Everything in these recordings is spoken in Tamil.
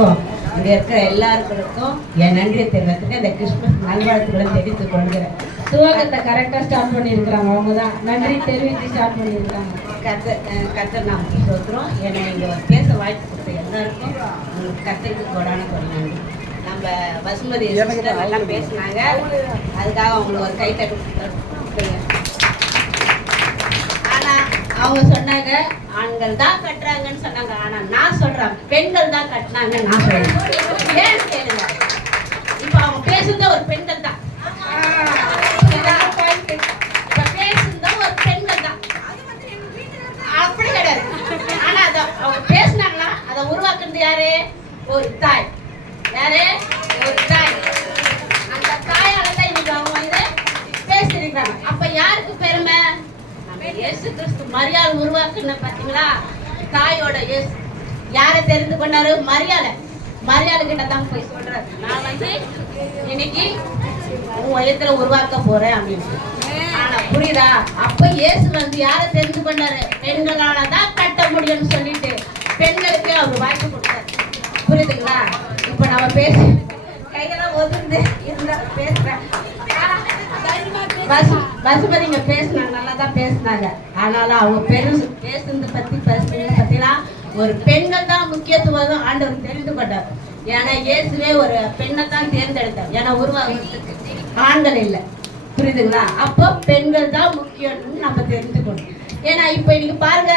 இங்க இருக்கிற எல்லாருக்கும் என் நன்றியை தெரிவித்துட்டு இந்த கிறிஸ்துமஸ் நல்வாழ்த்துக்களை தெரிவித்துக் கொள்கிறேன். துவக்கத்தை கரெக்டாக ஸ்டார்ட் பண்ணியிருக்கிறாங்க அவங்க தான் நன்றி தெரிவித்து ஸ்டார்ட் பண்ணியிருக்கிறாங்க. கத்த கத்த நாம் சொல்கிறோம் என்னை இங்கே பேச வாய்ப்பு கொடுத்த எல்லாருக்கும் கத்தருக்கு கொடான ஒரு நன்றி. நம்ம வசுமதி நல்லா பேசினாங்க. அதுக்காக அவங்களுக்கு ஒரு கை தட்டு கொடுங்க. ஆனா அவங்க ஆண்கள் தான் கட்டுறாங்கன்னு சொன்னாங்க. ஆனா நான் சொல்றேன் பெண்கள் தான் கட்டினாங்க நான் சொல்றேன். ஏன்னு கேளுங்க. இப்ப அவங்க பேசுறத ஒரு பெண்கள் தான். இயேசு கிறிஸ்து மரியாதை உருவாக்குன பாத்தீங்களா தாயோட இயேசு. யாரை தெரிந்து கொண்டாரு? மரியாதை. மரியாதை கிட்ட தான் போய் சொல்றாரு. நான் வந்து இன்னைக்கு உன் வயத்துல உருவாக்க போறேன் அப்படின்னு ஆனா புரியுதா? அப்ப இயேசு வந்து யாரை தெரிந்து கொண்டாரு? பெண்களால தான் கட்ட முடியும்னு சொல்லிட்டு பெண்களுக்கு அவர் வாய்ப்பு கொடுத்தாரு. புரியுதுங்களா? இப்ப நம்ம பேச கையெல்லாம் ஒதுந்து இருந்தா பேசுறேன். பசு பசுபதிங்க பேசினாங்க நல்லா தான் பேசினாங்க. ஆனாலும் அவங்க பெருசு பேசுனது பத்தி பேசுனது பத்திலாம் ஒரு பெண்கள் தான் முக்கியத்துவம் ஆண்டவர் தெரிந்து கொண்டார். ஏன்னா இயேசுவே ஒரு பெண்ணை தான் தேர்ந்தெடுத்தார். ஏன்னா உருவாகிறதுக்கு ஆண்கள் இல்லை. புரியுதுங்களா? அப்போ பெண்கள் தான் முக்கியம்னு நம்ம தெரிஞ்சுக்கணும். ஏன்னா இப்போ இன்னைக்கு பாருங்க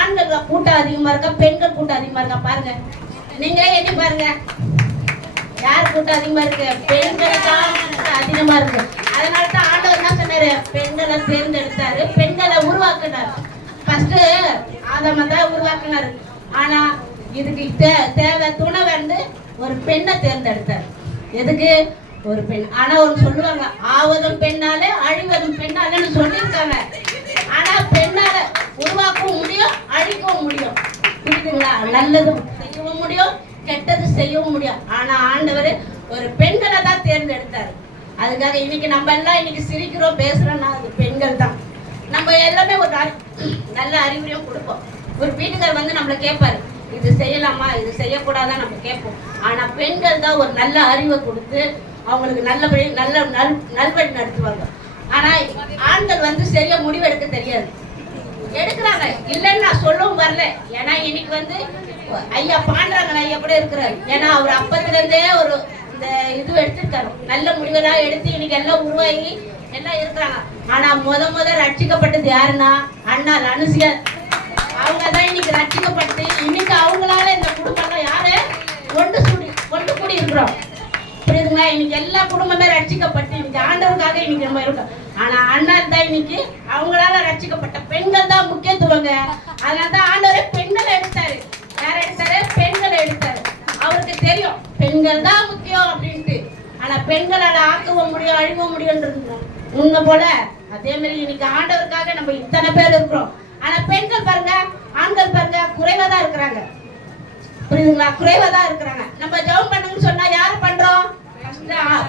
ஆண்கள் கூட்டம் அதிகமா இருக்கா? பெண்கள் கூட்டம் அதிகமா இருக்கா? பாருங்க. நீங்களே எண்ணி பாருங்க. யார் கூட்டம் அதிகமா இருக்கு? பெண்கள் தான் அதிகமாக அதிகமா இருக்கு. அதனால தான் ஆண்டவர் என்ன சொன்னாரு? பெண்களை தேர்ந்தெடுத்தாரு. பெண்களை உருவாக்குனார். ஃபர்ஸ்ட் ஆதம தான் உருவாக்குனாரு. ஆனா இதுக்கு தே- தேவை துணை வந்து ஒரு பெண்ணை தேர்ந்தெடுத்தார். எதுக்கு? ஒரு பெண். ஆனா ஒரு சொல்லுவாங்க ஆவதும் பெண்ணாலே அழிவதும் பெண்ணாலேன்னு சொல்லியிருக்காங்க. ஆனா பெண்ணால உருவாக்கவும் முடியும் அழிக்கவும் முடியும். புரியுதுங்களா? நல்லது செய்யவும் முடியும் கெட்டது செய்யவும் முடியும். ஆனா ஆண்டவர் ஒரு பெண்களை தான் தேர்ந்தெடுத்தாரு. அதுக்காக இன்னைக்கு நம்ம எல்லாம் இன்னைக்கு சிரிக்கிறோம் பேசுறோம்னா அது பெண்கள் தான். நம்ம எல்லாமே ஒரு நல்ல அறிவுரையும் கொடுப்போம். ஒரு வீட்டுக்கார் வந்து நம்மளை கேட்பாரு இது செய்யலாமா? இது செய்யக்கூடாதான் நம்ம கேட்போம். ஆனா பெண்கள் தான் ஒரு நல்ல அறிவை கொடுத்து அவங்களுக்கு நல்லபடி நல்ல நல் நல்வழி நடத்துவாங்க. ஆனா ஆண்கள் வந்து சரியா முடிவெடுக்க தெரியாது. எடுக்கிறாங்க. இல்லைன்னு நான் சொல்லவும் வரல. ஏன்னா இன்னைக்கு வந்து ஐயா பாண்டுறாங்க ஐயா கூட இருக்கிறாரு. ஏன்னா அவர் அப்பத்துல இருந்தே ஒரு இந்த இது எடுத்திருக்காரு நல்ல முடிவெல்லாம் எடுத்து இன்னைக்கு எல்லாம் உருவாகி எல்லாம் இருக்கிறாங்க ஆனா முத முத ரட்சிக்கப்பட்டது யாருன்னா அண்ணா அனுசியா அவங்க தான் இன்னைக்கு ரட்சிக்கப்பட்டு இன்னைக்கு அவங்களால இந்த குடும்பம்லாம் யாரு? ஒன்று சுடி ஒன்று கூடி இருக்கிறோம். புரியுதுங்களா? இன்னைக்கு எல்லா குடும்பமே ரட்சிக்கப்பட்டு இன்னைக்கு ஆண்டவருக்காக இன்னைக்கு நம்ம இருக்கோம். ஆனா அண்ணா தான் இன்னைக்கு அவங்களால ரட்சிக்கப்பட்ட பெண்கள் தான் முக்கியத்துவங்க. அதனால தான் முடியும் அழிவும் முடியும்ன்றது உண்மை போல அதே மாதிரி இன்னைக்கு ஆண்டவருக்காக நம்ம இத்தனை பேர் இருக்கிறோம். ஆனா பெண்கள் பாருங்க ஆண்கள் பாருங்க குறைவா தான் இருக்கிறாங்க. புரியுதுங்களா? குறைவா தான் இருக்கிறாங்க. நம்ம ஜெபம் பண்ணுங்கன்னு சொன்னா யார் பண்றோம்?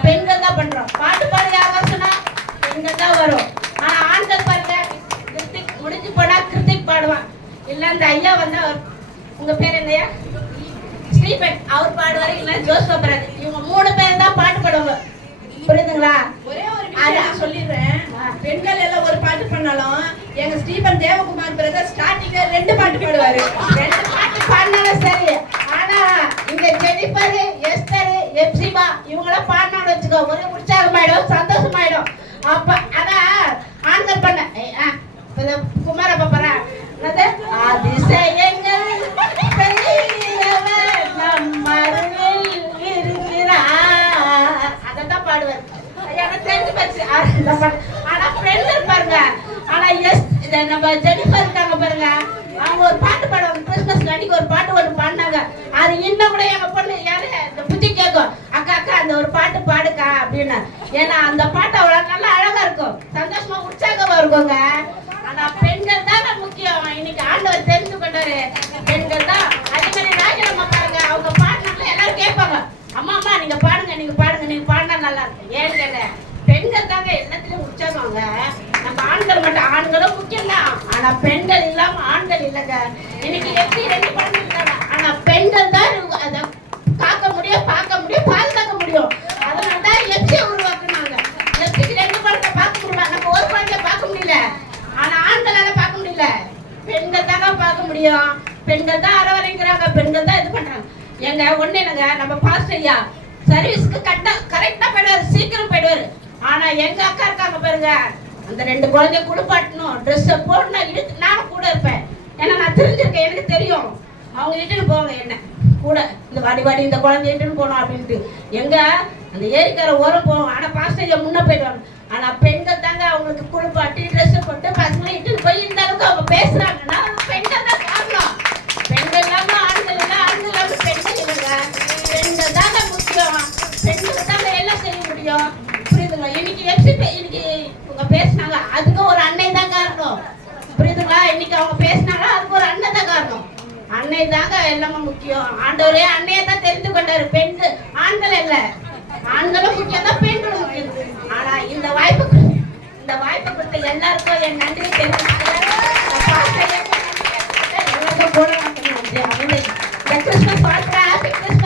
பெண்கள் தான் பண்றோம். பாட்டு பாட யார் சொன்னா பெண்கள் தான் வரும். ஆனா ஆண்கள் பாருங்க கிருத்திக் முடிஞ்சு போனா கிருத்திக் பாடுவான். இல்ல அந்த ஐயா வந்து அவர் உங்க பேர் என்னையா? ஸ்டீபன் அவர் பாடுவாரு இல்ல ஜோசப் இவங்க மூணு பேர் புரியுதுங்களா? ஒரே ஒரு விஷயம் சொல்லிடுறேன். பெண்கள் எல்லாம் ஒரு பாட்டு பண்ணாலும். எங்க ஸ்டீபன் தேவகுமார் பிரதர் ஸ்டார்டிங்ல ரெண்டு பாட்டு பாடுவாரு. ரெண்டு பாட்டு பாடினாலும் சரி. ஆனா இங்க ஜெனிஃபர் எஸ்தர் எப்சிபா இவங்களாம் பாடினாலும் வச்சுக்கோ ஒரே உற்சாகமாயிடும் சந்தோஷமாயிடும். அப்ப ஆனா ஆண்கள் பண்ண ஏய், ஆ, இப்ப இந்த குமார பாப்பரா என்னது அதிசயங்கள் பெரியவர் நம் அருகில் இருக்கிறார் அதைத்தான் பாடுவார் எனக்கு தெரிஞ்சு போச்சு ஆனா பெண்கள் பாருங்க. ஆனா எஸ் இத நம்ம ஜெனிஃபர் இருக்காங்க பாருங்க. அவங்க ஒரு பாட்டு பாடுவாங்க கிறிஸ்மஸ் அன்னைக்கு ஒரு பாட்டு ஒன்று பாடினாங்க. அது இன்னும் கூட எங்க பொண்ணு யாரு? இந்த புத்தி கேட்கும் அக்கா அக்கா அந்த ஒரு பாட்டு பாடுக்கா அப்படின்னு. ஏன்னா அந்த பாட்டு அவ்வளவு நல்லா அழகா இருக்கும். சந்தோஷமா உற்சாகமா இருக்குங்க. ஆனா பெண்கள் தான் முக்கியம். இன்னைக்கு ஆண்டவர் தெரிஞ்சு கொண்டாரு இருக்காங்க எனக்கு எப்படி ரெண்டு குழந்தை இருக்காங்க ஆனா பெண்கள் தான் அதை பார்க்க முடியும் பார்க்க முடியும் பாதுகாக்க முடியும். அதனால தான் லட்சிய உருவாக்குனாங்க. லட்சிக்கு ரெண்டு குழந்தை பார்க்க முடியுமா? நம்ம ஒரு குழந்தை பார்க்க முடியல. ஆனா ஆண்களால பார்க்க முடியல. பெண்கள் தாங்க பார்க்க முடியும். பெண்கள் தான் அரவணைக்கிறாங்க. பெண்கள் தான் இது பண்றாங்க. எங்க ஒண்ணு இல்லைங்க. நம்ம பாஸ்ட் ஐயா சர்வீஸ்க்கு கரெக்டா கரெக்டா போயிடுவாரு சீக்கிரம் போயிடுவாரு. ஆனா எங்க அக்கா இருக்காங்க பாருங்க. அந்த ரெண்டு குழந்தைய குளிப்பாட்டணும். ட்ரெஸ்ஸை போடணும் இழுத்து நானும் கூட இருப்பேன். ஏன்னா நான் தெரிஞ்சிருக்கேன் எனக்கு தெரியும். அவங்க இட்டுன்னு போவாங்க என்ன? கூட இந்த வாடி வாடி இந்த குழந்தைய இட்டுன்னு போகணும் அப்படின்ட்டு. எங்க? அந்த ஏரிக்கார ஓரம் போவோம் ஆனா பாஸ்டர் முன்ன போயிடுவாங்க. ஆனா பெண்கள் தாங்க அவங்களுக்கு குளிப்பாட்டி ட்ரெஸ் போட்டு பசங்களை இட்டுன்னு போய் இந்த அளவுக்கு அவங்க பேசுறாங்கன்னா பெண்கள் தான் காரணம். பெண்கள் இல்லாம ஆண்கள் இல்லை ஆண்கள் இல்லாம பெண்கள் இல்லைங்க. பெண்கள் தாங்க முக்கியம். பெண்கள் தாங்க எல்லாம் செய்ய முடியும்? புரியுதுங்களா? இன்னைக்கு எப்படி இன்னைக்கு இவங்க பேசினாங்க. அதுக்கும் ஒரு அன்னை தான் காரணம். புரியுதுங்களா? இன்னைக்கு அவங்க பேசினாலும் அதுக்கு ஒரு அண்ணன் தான் காரணம் அன்னை தாங்க எல்லாமே முக்கியம். ஆண்டவரே அன்னையை தான் தெரிந்து கொண்டாரு. பெண் ஆண்கள் இல்ல ஆண்களும் முக்கியம் தான் பெண்களும் முக்கியம். ஆனா இந்த வாய்ப்பு இந்த வாய்ப்பு கொடுத்த எல்லாருக்கும் என் நன்றி தெரிவிச்சுக்கிறேன். நான் பாஸ்டர் ஐயாவுக்கும் நன்றி. தெரிவிச்சுக்கிறேன்.